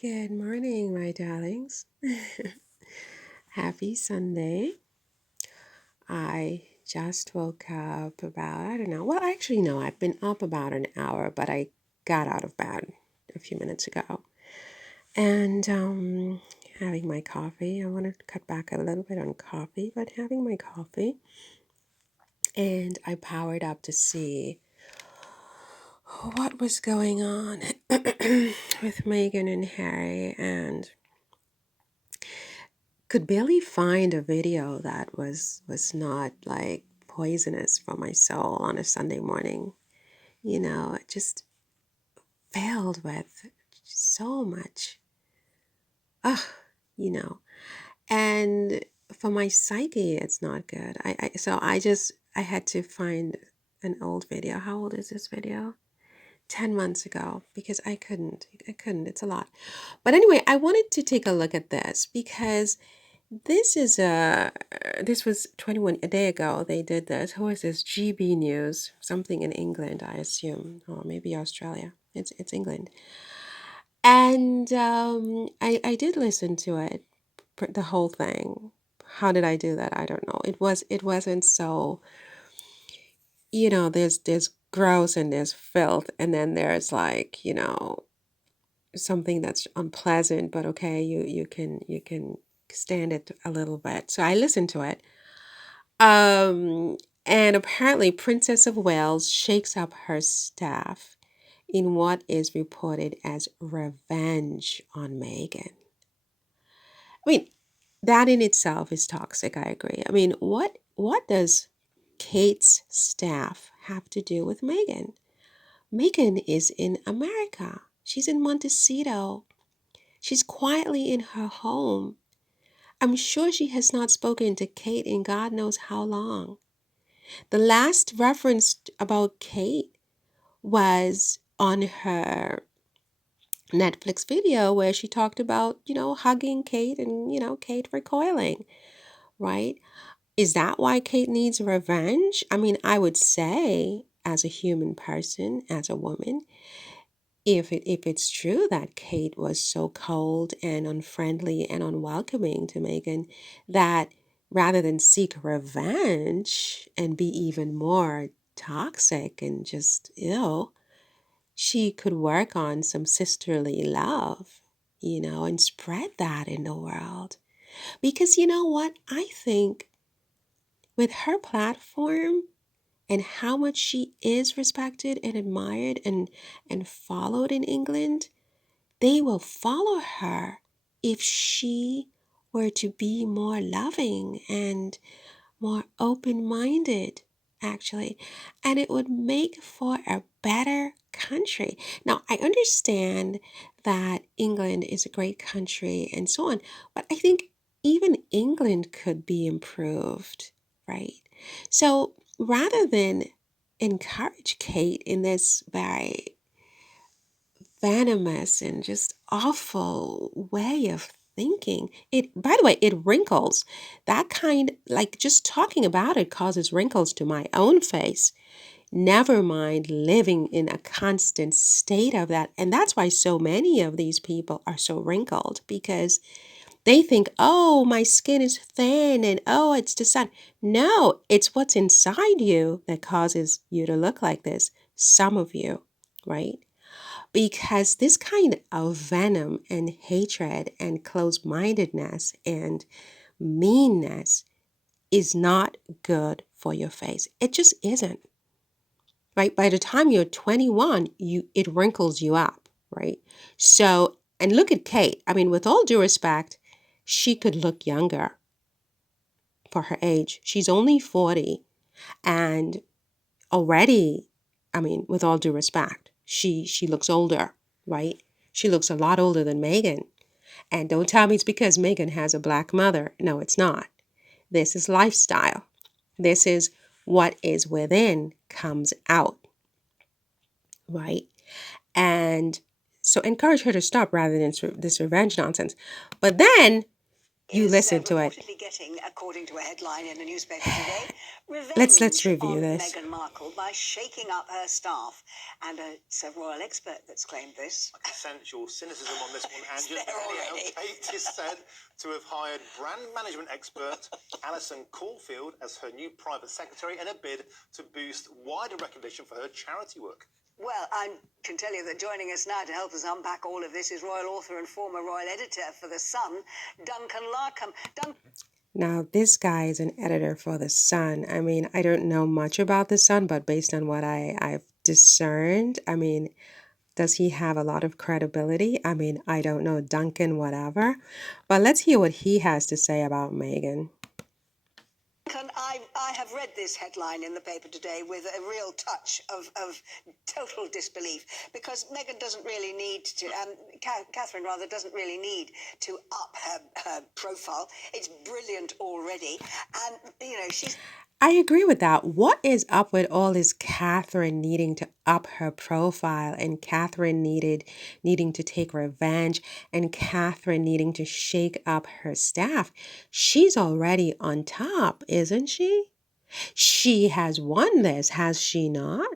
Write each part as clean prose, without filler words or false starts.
Good morning, my darlings. Happy Sunday. I just woke up about, I don't know. Well, actually, no, I've been up about an hour, but I got out of bed a few minutes ago. And having my coffee. I want to cut back a little bit on coffee, but having my coffee. And I powered up to see what was going on with Meghan and Harry, and could barely find a video that was not like poisonous for my soul on a Sunday morning. It just filled with so much, ugh, you know. And for my psyche, it's not good. I had to find an old video. How old is this video? 10 months ago, because I couldn't. It's a lot. But anyway, I wanted to take a look at this because this was 21 a day ago they did this. Who is this? GB News, something in England, I assume, or maybe Australia. It's England. And I did listen to it, the whole thing. How did I do that? I don't know. It wasn't so, there's gross and there's filth, and then there's like, something that's unpleasant, but okay, you can stand it a little bit. So I listened to it. And apparently Princess of Wales shakes up her staff in what is reported as revenge on Meghan. I mean, that in itself is toxic, I agree. I mean, what does Kate's staff have to do with Meghan? Meghan is in America. She's in Montecito. She's quietly in her home. I'm sure she has not spoken to Kate in God knows how long. The last reference about Kate was on her Netflix video where she talked about, hugging Kate and, Kate recoiling, right? Is that why Kate needs revenge? I mean, I would say, as a human person, as a woman, if it's true that Kate was so cold and unfriendly and unwelcoming to Meghan, that rather than seek revenge and be even more toxic and just ill, she could work on some sisterly love, and spread that in the world. Because you know what? I think with her platform and how much she is respected and admired and followed in England, they will follow her if she were to be more loving and more open minded, actually. And it would make for a better country. Now, I understand that England is a great country and so on, but I think even England could be improved, right? So rather than encourage Kate in this very venomous and just awful way of thinking. It, by the way, it wrinkles. That kind, like just talking about it causes wrinkles to my own face. Never mind living in a constant state of that. And that's why so many of these people are so wrinkled, because they think, oh, my skin is thin and oh, it's the sun. No, it's what's inside you that causes you to look like this. Some of you, right? Because this kind of venom and hatred and closed mindedness and meanness is not good for your face. It just isn't. Right? By the time you're 21, it wrinkles you up, right? So, and look at Kate. I mean, with all due respect, she could look younger for her age. She's only 40, and already, I mean, with all due respect, she looks older, right? She looks a lot older than Meghan. And don't tell me it's because Meghan has a black mother. No, it's not. This is lifestyle. This is what is within comes out, right? And so encourage her to stop rather than this revenge nonsense. But then You listen to it. reportedly getting, according to a headline in the newspaper today, Let's revenge review on this. Meghan Markle by shaking up her staff. And it's a royal expert that's claimed this. Essential cynicism on this one, Andrew. There already. Kate is said to have hired brand management expert Alison Caulfield as her new private secretary in a bid to boost wider recognition for her charity work. Well, I can tell you that joining us now to help us unpack all of this is royal author and former royal editor for The Sun, Duncan Larkham. Now, this guy is an editor for The Sun. I mean, I don't know much about The Sun, but based on what I've discerned, I mean, does he have a lot of credibility? I mean, I don't know, Duncan, whatever. But let's hear what he has to say about Meghan. I have read this headline in the paper today with a real touch of total disbelief, because Meghan doesn't really need to, Catherine rather, doesn't really need to up her profile. It's brilliant already. And, you know, she's... I agree with that. What is up with all this Catherine needing to up her profile and Catherine needing to take revenge and Catherine needing to shake up her staff? She's already on top, isn't she? She has won this, has she not?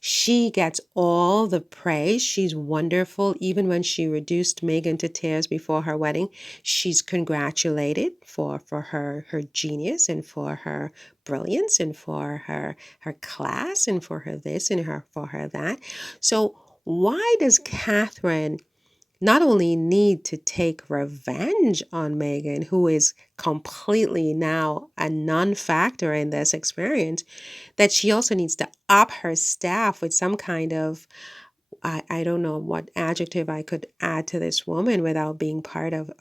She gets all the praise. She's wonderful. Even when she reduced Meghan to tears before her wedding, she's congratulated for her genius and for her brilliance and for her class and for her this and for her that. So why does Catherine not only need to take revenge on Meghan, who is completely now a non-factor in this experience, that she also needs to up her staff with some kind of, I don't know what adjective I could add to this woman without being part of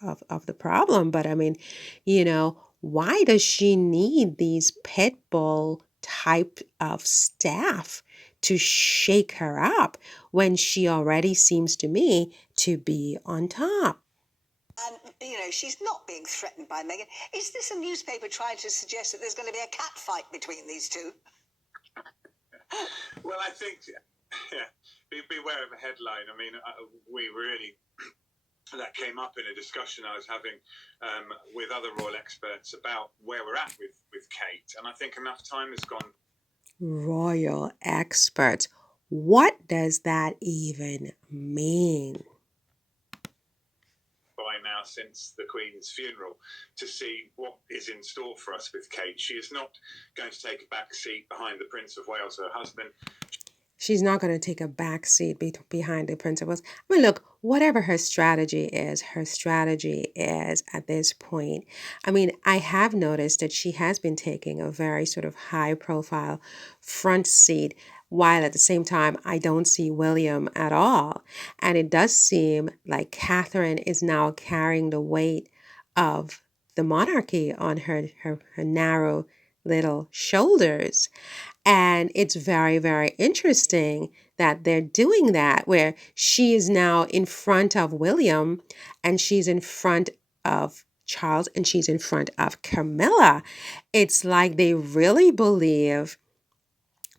the problem. But I mean, you know, why does she need these pit bull type of staff to shake her up when she already seems to me to be on top? And, you know, she's not being threatened by Meghan. Is this a newspaper trying to suggest that there's going to be a cat fight between these two? Well, I think, yeah, beware of a headline. I mean, we really, that came up in a discussion I was having with other royal experts about where we're at with Kate. And I think enough time has gone. Royal experts. What does that even mean? By now, since the Queen's funeral, to see what is in store for us with Kate. She is not going to take a back seat behind the Prince of Wales, her husband. She's not going to take a back seat behind the Prince of Wales. I mean, look, whatever her strategy is at this point. I mean, I have noticed that she has been taking a very sort of high profile front seat, while at the same time, I don't see William at all. And it does seem like Catherine is now carrying the weight of the monarchy on her narrow little shoulders. And it's very, very interesting that they're doing that, where she is now in front of William and she's in front of Charles and she's in front of Camilla. It's like they really believe,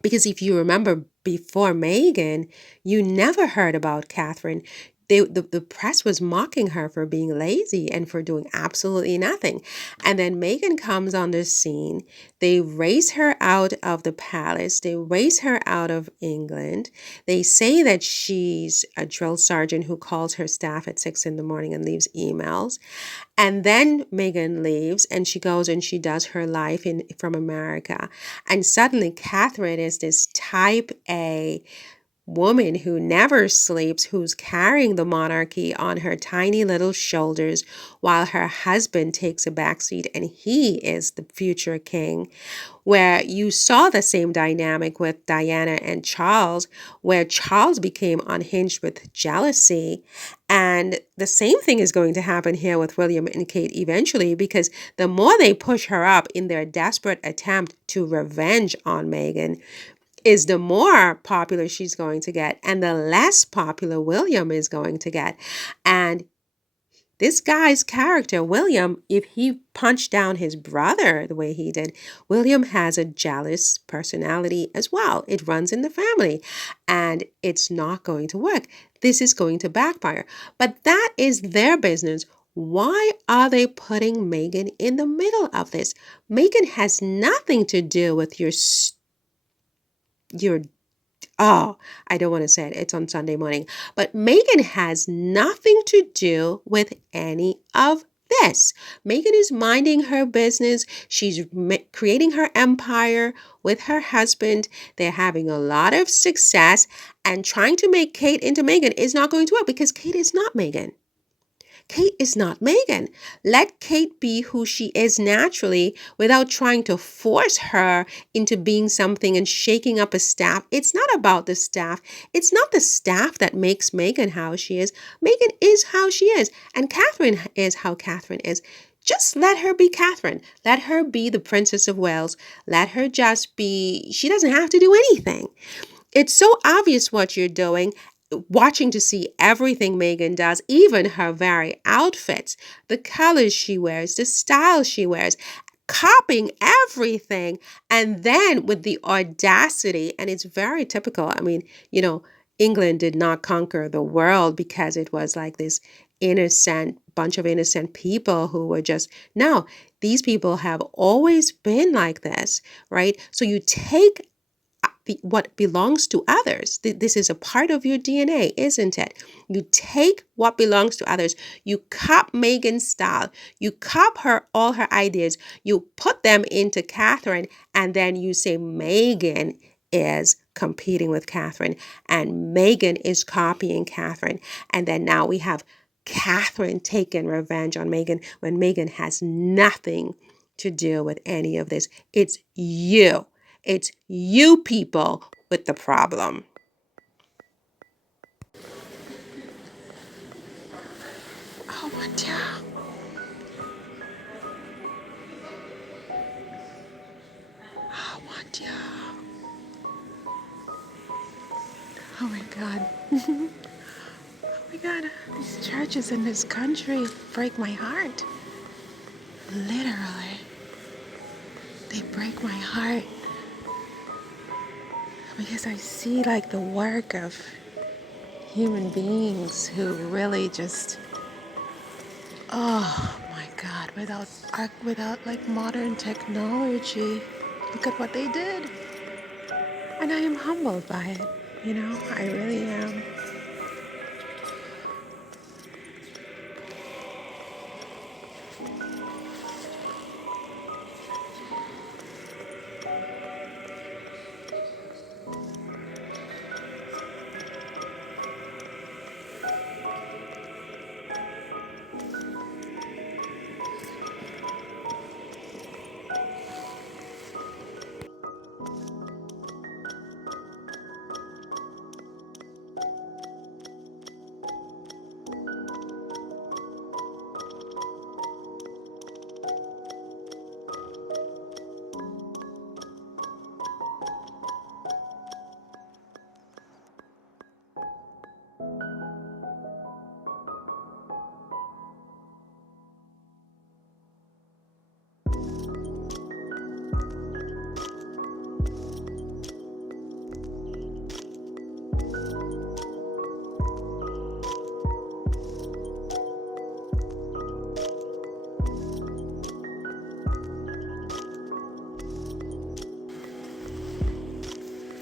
because if you remember before Meghan, you never heard about Catherine. The press was mocking her for being lazy and for doing absolutely nothing. And then Meghan comes on the scene. They race her out of the palace. They race her out of England. They say that she's a drill sergeant who calls her staff at 6 in the morning and leaves emails. And then Meghan leaves and she goes and she does her life from America. And suddenly Catherine is this type A woman who never sleeps, who's carrying the monarchy on her tiny little shoulders while her husband takes a backseat and he is the future king. Where you saw the same dynamic with Diana and Charles, where Charles became unhinged with jealousy. And the same thing is going to happen here with William and Kate eventually, because the more they push her up in their desperate attempt to revenge on Meghan, is the more popular she's going to get and the less popular William is going to get. And this guy's character, William, if he punched down his brother the way he did, William has a jealous personality as well. It runs in the family and it's not going to work. This is going to backfire. But that is their business. Why are they putting Meghan in the middle of this? Meghan has nothing to do with your oh, I don't want to say it. It's on Sunday morning. But Meghan has nothing to do with any of this. Meghan is minding her business. She's creating her empire with her husband. They're having a lot of success, and trying to make Kate into Meghan is not going to work because Kate is not Meghan. Kate is not Meghan. Let Kate be who she is naturally without trying to force her into being something and shaking up a staff. It's not about the staff. It's not the staff that makes Meghan how she is. Meghan is how she is. And Catherine is how Catherine is. Just let her be Catherine. Let her be the Princess of Wales. Let her just be, she doesn't have to do anything. It's so obvious what you're doing, watching to see everything Meghan does, even her very outfits, the colors she wears, the style she wears, copying everything. And then with the audacity, and it's very typical. I mean, England did not conquer the world because it was like this innocent bunch of innocent people who were just, no, these people have always been like this, right? So you take what belongs to others. This is a part of your DNA, isn't it? You take what belongs to others. You cop Meghan's style. You cop all her ideas. You put them into Catherine, and then you say Meghan is competing with Catherine, and Meghan is copying Catherine. And then now we have Catherine taking revenge on Meghan when Meghan has nothing to do with any of this. It's you. It's you people with the problem. Oh my God. Oh my God. Oh my God. Oh my God. These churches in this country break my heart. Literally. They break my heart. Because I see like the work of human beings who really just, oh my God, without like modern technology, look at what they did. And I am humbled by it, I really am.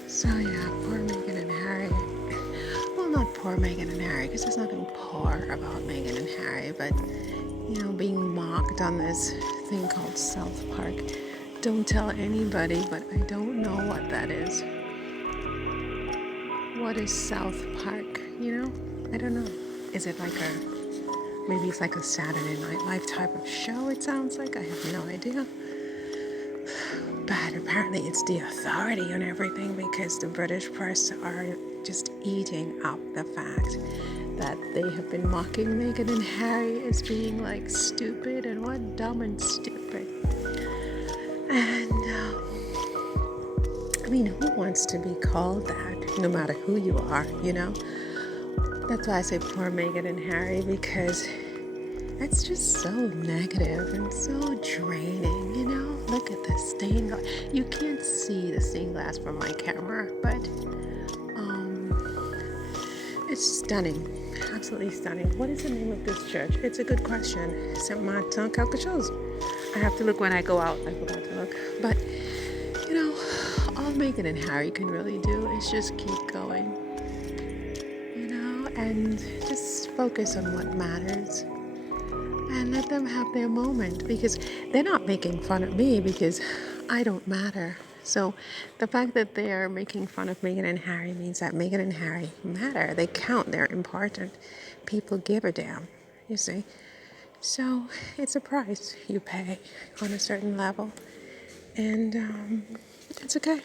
So yeah, poor Meghan and Harry. Well, not poor Meghan and Harry, because there's nothing poor about Meghan and Harry, but being mocked on this thing called South Park. Don't tell anybody, but I don't know what that is. What is South Park? I don't know. Is it like maybe it's like a Saturday Night Live type of show, it sounds like? I have no idea. But apparently it's the authority on everything because the British press are just eating up the fact that they have been mocking Meghan and Harry as being like stupid and what dumb and stupid. And who wants to be called that? No matter who you are, That's why I say poor Meghan and Harry, because it's just so negative and so draining, Look at the stained glass. You can't see the stained glass from my camera, but it's stunning. Absolutely stunning. What is the name of this church? It's a good question. Saint Martin quelque chose. I have to look when I go out. I forgot to look. But, you know, all Meghan and Harry can really do is just keep going, and just focus on what matters and let them have their moment, because they're not making fun of me because I don't matter. So the fact that they're making fun of Meghan and Harry means that Meghan and Harry matter. They count. They're important. People give a damn, you see. So it's a price you pay on a certain level. And it's okay.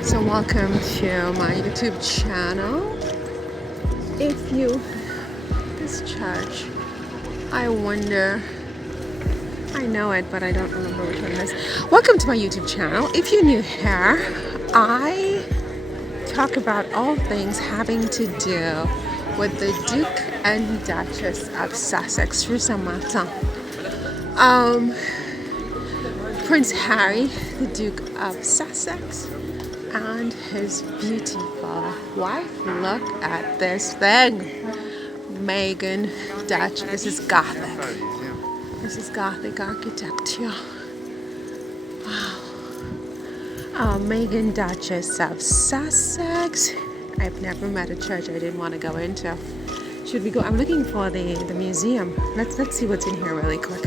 So welcome to my YouTube channel. This church, I wonder, I know it, but I don't remember which one it is. Welcome to my YouTube channel. If you're new here, I talk about all things having to do with the Duke and Duchess of Sussex through Saint Martin. Prince Harry, the Duke of Sussex, and his beautiful wife. Look at this thing. Meghan Dutch. This is Gothic. This is Gothic architecture. Wow. Meghan Duchess of Sussex. I've never met a church I didn't want to go into. Should we go? I'm looking for the museum. Let's see what's in here really quick.